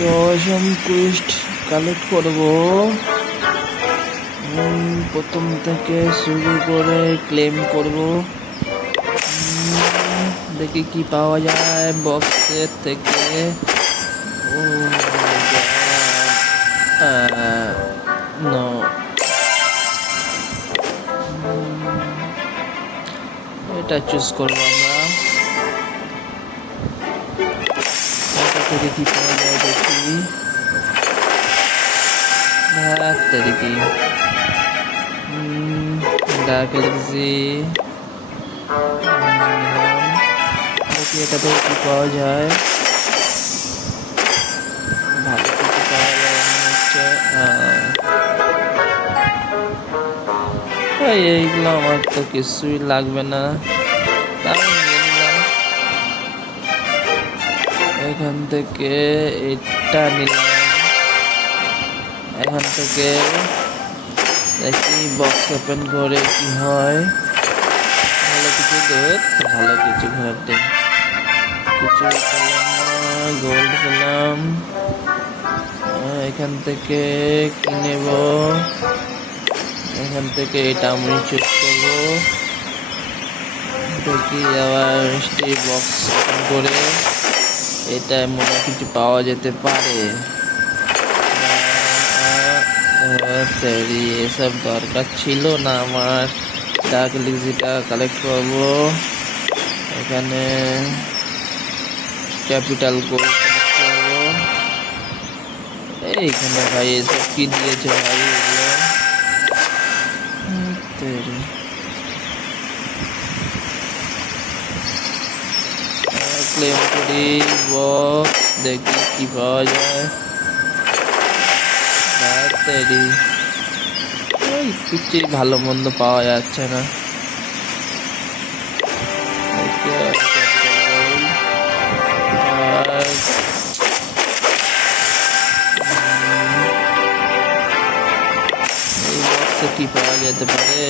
10ম quest collect করব। প্রথম থেকে শুরু করে ক্লেম করব। দেখি কি পাওয়া যায় বক্সের থেকে। ও নো, এটা চুজ করবো আমরা। এটা থেকে কি পাওয়া যায় দেখি। তারিখে ডার্ক গ্যালাক্সি দেখি এটা থেকে কি পাওয়া যায়। ভালো কিছু পাওয়া যায় মনে হচ্ছে। এইগুলো আমার তো কিছুই লাগবে না, তাও নিয়ে নিলাম। এখান থেকে এটা নিলাম। এখান থেকে দেখি বক্স ওপেন করে কি হয়। ভালো কিছু ভালো কিছু ঘাটে কিছু পেলাম না। গোল্ড পেলাম। এখান থেকে কি নেব। এখান থেকে এটা আমি চুজ করবো। দেখি আবার মিষ্টি বক্স ওপেন করে এটা মনে কিছু পাওয়া যেতে পারে। এসব দরকার ছিল না আমার। ডার্ক গ্যালাক্সিটা কালেক্ট করবো। এখানে ক্যাপিটাল গোল্ড কালেক্ট করবো। এইখানে ভাই এসব কি দিয়েছে ভাই এগুলো। ক্লেম করি বক্স, দেখি কি পাওয়া যায়। কিছুই ভালো মন্দ পাওয়া যাচ্ছে না। এই বক্সে কি পাওয়া যেতে পারে,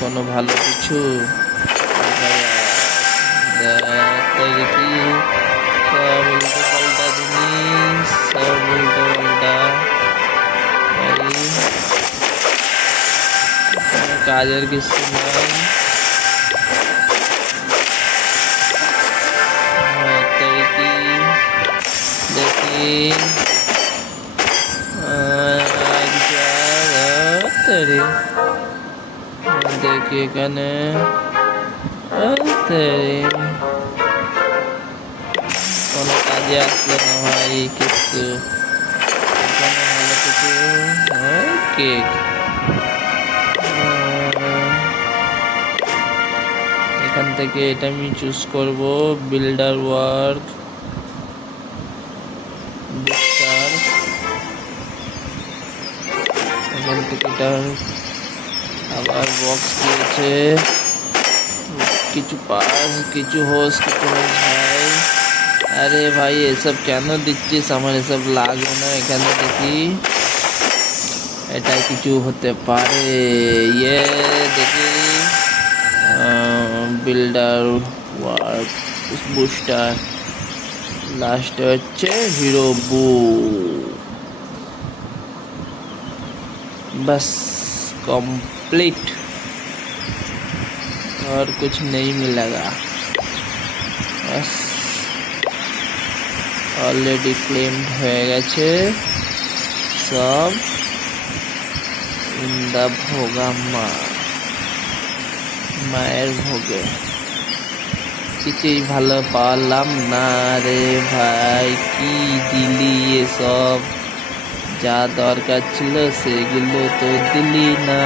কোনো ভালো কিছু। কি সব উল্টো পাল্টা জিনিস, সব উল্টো পাল্টা। কাজের কিছু নাই। দেখি দেখি এখানে কোনো কাজে আসলো না ভাই কিছু। এখানে ভালো কিছু কেক। এখান থেকে এটা আমি চুজ করব। Builder work booster. এখান থেকে এটা আবার বক্স দিয়েছে। কিছু পাস, কিছু হোস, কিছু হোস ভাই। আরে ভাই এসব কেন দিচ্ছিস, আমার এসব লাগবে না। এখানে দেখি এটা কিছু হতে পারে। ইয়ে দেখি বিল্ডার ওয়ার্ক বুস্টার। লাস্টে হচ্ছে হিরো বু। बस कंप्लीट, और कुछ नहीं मिलेगा। बस অলরেডি ক্লেমড হয়ে গেছে সব। ইন্দা ভোগা মা, মায়ের ভোগে কিছুই ভালো পারলাম না রে ভাই। কি দিলি এসব, যা দরকার ছিল সেগুলো তো দিলি না।